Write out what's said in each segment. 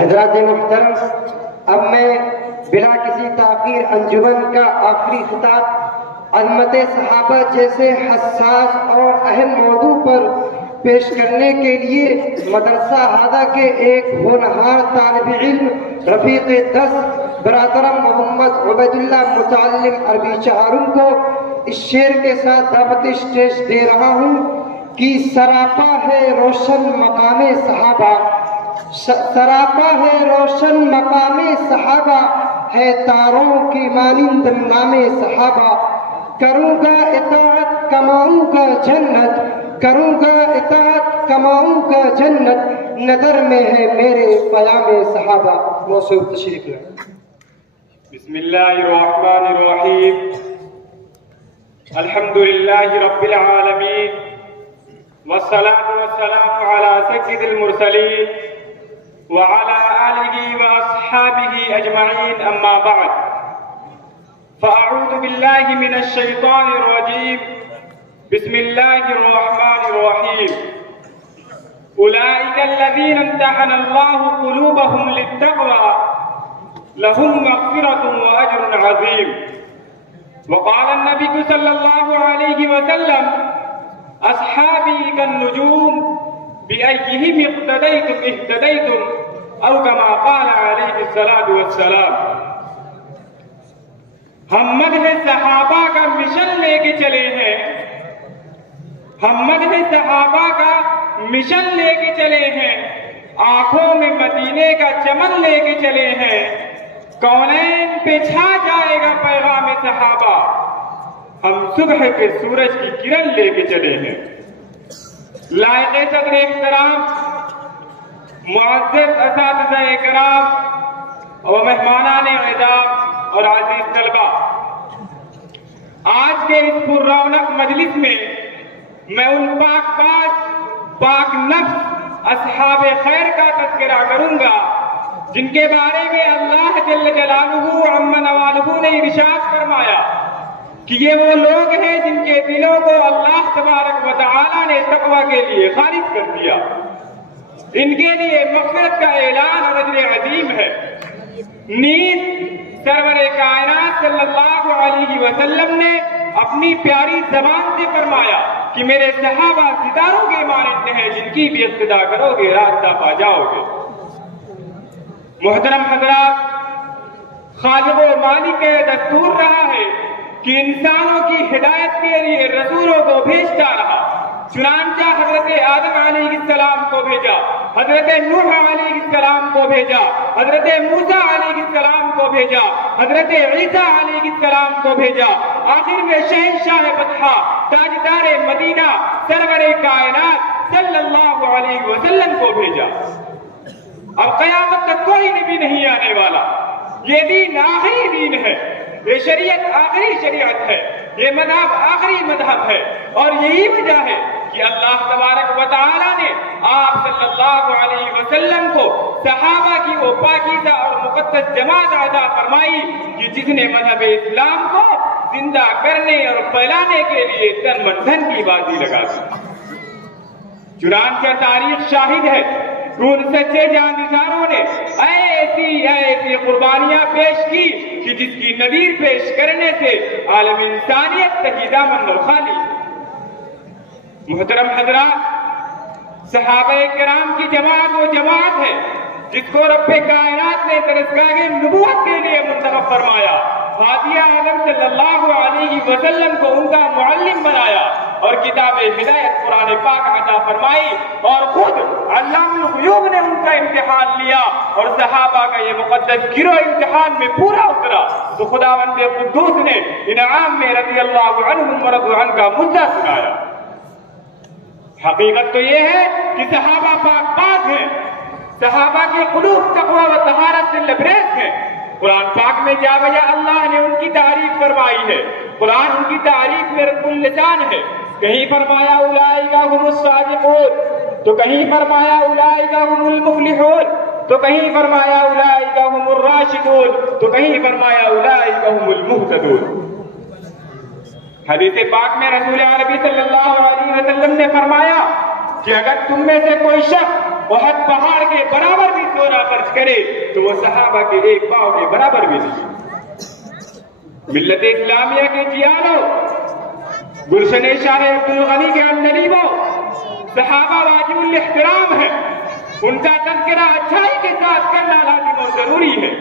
حضرات محترم، اب میں بلا کسی تاخیر انجمن کا آخری خطاب عظمت صحابہ جیسے حساس اور اہم موضوع پر پیش کرنے کے لیے مدرسہ ہادہ کے ایک ہونہار طالب علم رفیق درس برادرم محمد عبید اللہ متعلم عربی چہارم کو اس شعر کے ساتھ دعوت اسٹیج دے رہا ہوں کہ سراپا ہے روشن مقام صحابہ، سراپا ہے روشن مقام صحابہ، ہے تاروں کی مانند نام صحابہ، کروں گا اطاعت کماؤں گا جنت، کروں گا اطاعت کماؤں گا جنت، نظر میں ہے میرے پیام صحابہ۔ موصول تشریف لیں۔ بسم اللہ الرحمن الرحیم، الحمد للہ رب العالمین، والصلاة والسلام على سید المرسلین وعلى آلہ واصحابہ اجمعین، اما بعد، فاعوذ باللہ من الشیطان الرجیم، بسم اللہ الرحمن الرحیم، اولئک الذین امتحن اللہ قلوبہم للتقوی لهم مغفرة وأجر عظيم۔ وقال النبي صلى الله عليه وسلم أصحابي كالنجوم بأيهم اقتديتم اهتديتم، أو كما قال عليه الصلاة والسلام۔ ہم مدح صحابہ کا مشن لے کے چلے ہیں، ہم مدح صحابہ کا مشن لے کے چلے ہیں، آنکھوں میں مدینے کا چمن لے کے چلے ہیں، کونین پہ چھا جائے گا پیغام صحابہ، ہم صبح کے سورج کی کرن لے کے چلے ہیں۔ لائق صدر احترام، معزز اساتذہ کرام و مہمانان اعزاز اور عزیز طلبہ، آج کے اس پر رونق مجلس میں میں ان پاک باز پاک نفس اصحاب خیر کا تذکرہ کروں گا جن کے بارے میں اللہ جل جلالہ عم نوالہ نے ارشاد فرمایا کہ یہ وہ لوگ ہیں جن کے دلوں کو اللہ تبارک و تعالی نے تقوی کے لیے خالص کر دیا، ان کے لیے مغفرت کا اعلان اور اجر عظیم ہے۔ نیز سرور کائنات صلی اللہ علیہ وسلم نے اپنی پیاری زبان سے فرمایا کہ میرے صحابہ ستاروں کے مانند ہیں، جن کی بھی اقتدا کرو گے راستہ پا جاؤ گے۔ محترم حضرات، خالق و مالک دستور رہا ہے کہ انسانوں کی ہدایت کے لیے رسولوں کو بھیجتا رہا، چنانچہ حضرت آدم علیہ السلام کو بھیجا، حضرت نوح علیہ السلام کو بھیجا، حضرت موسیٰ علیہ السلام کو بھیجا، حضرت عیسیٰ علیہ السلام کو بھیجا، آخر میں شہنشاہ بطحا تاجدار مدینہ سرور کائنات صلی اللہ علیہ وسلم کو بھیجا۔ اب قیامت تک کوئی نبی نہیں آنے والا، یہ دین آخری دین ہے، یہ شریعت آخری شریعت ہے، یہ مذہب آخری مذہب ہے، اور یہی وجہ ہے کہ اللہ تبارک و تعالی نے آپ صلی اللہ علیہ وسلم کو صحابہ کی وہ پاکیزہ اور مقدس جماعت عطا فرمائی کہ جس نے مذہب اسلام کو زندہ کرنے اور پھیلانے کے لیے تن من دھن کی بازی لگا دی۔ چنانچہ تاریخ شاہد ہے ان سچے جانداروں نے ایسی قربانیاں پیش کی کہ جس کی نظیر پیش کرنے سے عالم انسانیت تہیدہ من اور خالی۔ محترم حضرات، صحابہ کرام کی جماعت وہ جماعت ہے جس کو رب کائنات نے درسگاہ نبوت کے لیے منتخب فرمایا، فاتحہ اعظم صلی اللہ علیہ وسلم کو ان کا معلم بنایا اور کتاب ہدایت قرآن پاک عطا فرمائی، اور خود علام الغیوب نے ان کا امتحان لیا اور صحابہ کا یہ مقدس گروہ امتحان میں پورا اترا تو خداوند قدوس نے انعام میں رضی اللہ عنہم ورضوا عنہ کا مدعا سنایا۔ حقیقت تو یہ ہے کہ صحابہ پاک باز ہیں، صحابہ کے قلوب تقوی و طہارت سے لبریز ہیں۔ قرآن پاک میں جا بجا اللہ نے ان کی تعریف فرمائی ہے، قرآن ان کی تعریف میں رب اللسان ہے، کہیں فرمایا اولئک هم الصادقون، تو کہیں فرمایا اولئک هم المفلحون، تو کہیں فرمایا اولئک هم الراشدون، تو کہیں فرمایا اولئک هم المہتدون۔ حدیث پاک میں رسول عربی صلی اللہ علیہ وسلم نے فرمایا کہ اگر تم میں سے کوئی شخص بہت پہاڑ کے برابر بھی سونا خرچ کرے تو وہ صحابہ کے ایک پاؤں کے برابر بھی نہیں۔ ملت اسلامیہ کے جیانوں، گلشن شاہ عبدالغنی کے اندلیبوں، صحابہ واجب الاحترام ہے، ان کا تذکرہ اچھائی کے ساتھ کرنا لازم اور ضروری ہے۔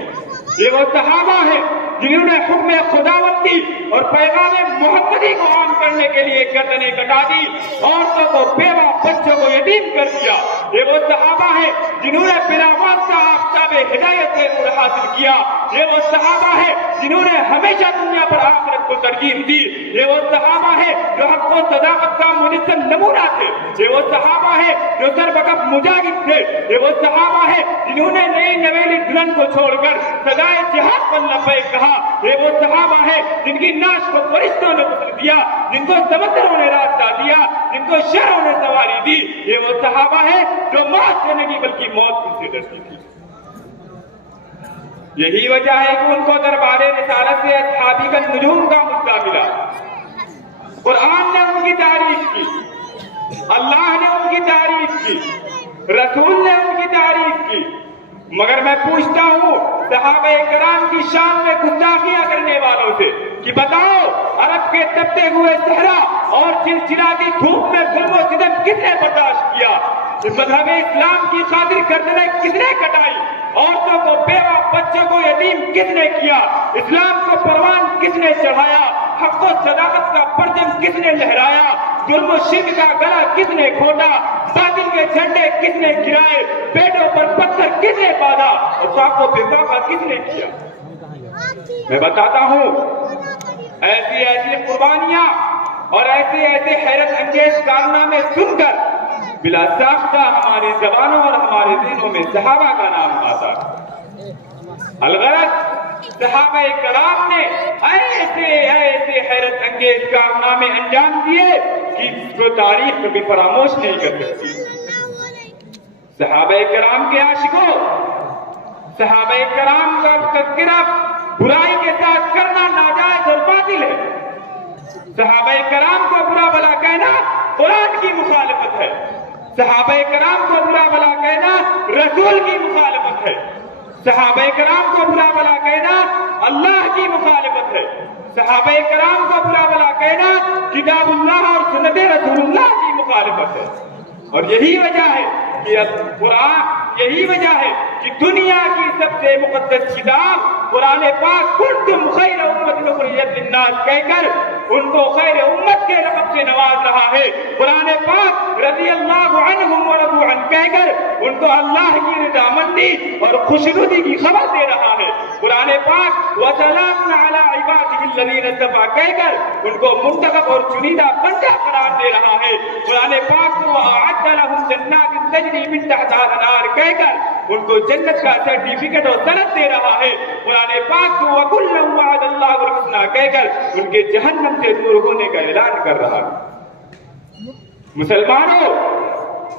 یہ وہ صحابہ ہیں جنہوں نے حکم خداوندی اور پیغام محمدی کو عام کرنے کے لیے گردنیں کٹا دی، عورتوں کو بیوہ، بچوں کو یتیم کر دیا۔ یہ وہ صحابہ ہیں جنہوں نے بلا واسطہ آفتاب ہدایت سے نور حاصل کیا۔ یہ وہ صحابہ ہیں جنہوں نے ہمیشہ دنیا پر آخرت کو ترجیح دی۔ یہ وہ صحابہ ہیں جو حق و صداقت کا مجسم نمونہ تھے۔ یہ وہ صحابہ ہیں جو سربکف مجاہد تھے۔ یہ وہ صحابہ ہیں جنہوں نے نئی نویلی دلہن کو چھوڑ کر سدائے جہاد پر لبیک کہا۔ یہ وہ صحابہ ہیں جن کی نعش کو فرشتوں نے غسل دیا، جن کو سمندروں نے راستہ دیا، جن کو شہروں نے سواری دی۔ یہ وہ صحابہ ہیں جو موت سے نہیں بلکہ موت سے ڈرتی تھی۔ یہی وجہ ہے کہ ان کو دربار رسالت سے اصحابی کا نجوم کا مدعا ملا۔ قرآن نے ان کی تعریف کی، اللہ نے ان کی تعریف کی، رسول نے ان کی تعریف کی، مگر میں پوچھتا ہوں صحابہ کرام کی شان میں گستاخیاں کرنے والوں سے کہ بتاؤ عرب کے تپتے ہوئے صحرا اور چلچلاتی دھوپ میں ظلم و ستم کس نے برداشت کیا؟ مذہب اسلام کی خاطر گردنیں کس نے کٹائی؟ عورتوں کو بیوہ، بچوں کو یتیم کس نے کیا؟ اسلام کو پروان کس نے چڑھایا؟ حق و صداقت کا پرچم کس نے لہرایا؟ ظلم و شرک کا گلا کس نے کھوٹا؟ باطل کے جھنڈے کس نے گرائے؟ پیٹوں پر پتھر کس نے باندھا اور خاک و بفاقہ کس نے کیا؟ میں بتاتا ہوں ایسی ایسی قربانیاں اور ایسے ایسے حیرت انگیز کارنامے سن کر بلا ساختہ ہماری زبانوں اور ہمارے ذہنوں میں صحابہ کا نام آتا ہے۔ الغرض صحابہ کرام نے ایسے ایسے حیرت انگیز کارنامے انجام دیے کہ اس کو تاریخ کبھی فراموش نہیں کر سکتی۔ صحابہ کرام کے عاشقوں، صحابہ کرام کا تذکرہ برائی کے ساتھ کرنا ناجائز اور باطل ہے۔ صحابہ کرام کو برا بھلا کہنا قرآن کی مخالفت ہے۔ صحابہ کرام کو برا بھلا کہنا رسول کی مخالفت ہے۔ صحابہ کرام کو برا بھلا کہنا اللہ کی مخالفت ہے۔ صحابہ کرام کو برا بھلا کہنا کتاب اللہ اور سنت رسول اللہ کی مخالفت ہے۔ اور یہی وجہ ہے کہ قرآن، یہی وجہ ہے کہ دنیا کی سب سے مقدس کتاب قرآن پاک کنتم خیر امت اخرجت للناس کہہ کر ان کو خیر امت کے لقب سے نواز رہا ہے۔ قرآن پاک رضی اللہ عنہم ورضوا عنہ کہہ کر ان کو اللہ کی رضامندی اور خوشنودی کی خبر دے رہا ہے۔ قرآن پاک وسلام علی عباده الذین اصطفى کہہ کر ان کو منتخب اور چنیدہ بندہ قرار دے رہا ہے۔ قرآن پاک کو اعد لهم جنات تجری من تحتها الانہار کہہ کر ان کو جنت کا سرٹیفکیٹ اور سند دے رہا ہے۔ قرآن پاک کو وَكُلًّا وَعَدَ اللَّهُ الْحُسْنَىٰ کہہ کر ان کے جہنم سے دور ہونے کا اعلان کر رہا ہے۔ مسلمانوں،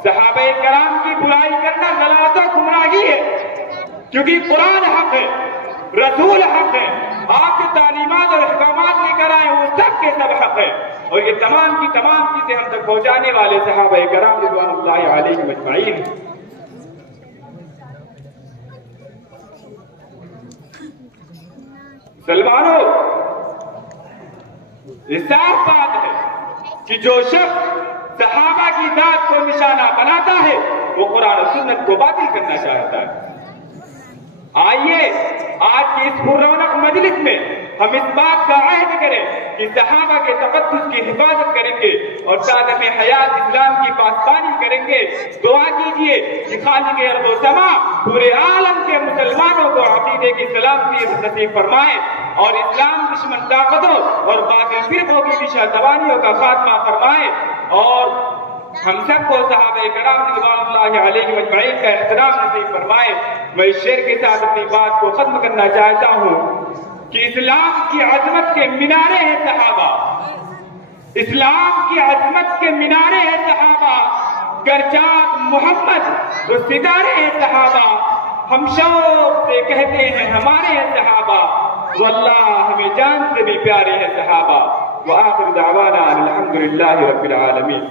صحابہ کرام کی برائی کرنا ضلالت و گمراہی ہے، کیونکہ قرآن حق ہے، رسول حق ہے، آپ جو تعلیمات اور احکامات لے کر آئے وہ سب کے سب حق ہے، اور یہ تمام کی تمام چیزیں ہم تک پہنچانے والے صحابہ کرام رضوان اللہ علیہم اجمعین۔ مسلمانوں، یہ صاف بات ہے کہ جو شخص صحابہ کی ذات کو نشانہ بناتا ہے وہ قرآن و سنت کو باطل کرنا چاہتا ہے۔ آئیے آج کی اس پررونق مجلس میں ہم اس بات کا عہد کریں کہ صحابہ کے تقدس کی حفاظت کریں گے اور تعلیم حیات اسلام کی پاسبانی کریں گے۔ دعا کیجئے کہ خالق ارض و سما پورے عالم کے مسلمانوں کو عقیدے کی سلامتی نصیب فرمائے اور اسلام دشمن طاقتوں اور باطل فرقوں کی دشا دوانیوں کا خاتمہ فرمائے، اور ہم سب کو صحابہ کرام رضوان اللہ علیہ اجمعین کا احترام نصیب فرمائے۔ میں اس شعر کے ساتھ اپنی بات کو ختم کرنا چاہتا ہوں کہ اسلام کی عظمت کے مینارے ہیں صحابہ، اسلام کی عظمت کے مینارے ہیں صحابہ، گرچات محمد تو ستارے ہیں صحابہ، ہم شوق سے کہتے ہیں ہمارے ہیں صحابہ، واللہ ہمیں جان سے بھی پیارے ہیں صحابہ۔ وآخر دعوانا الحمدللہ رب العالمین۔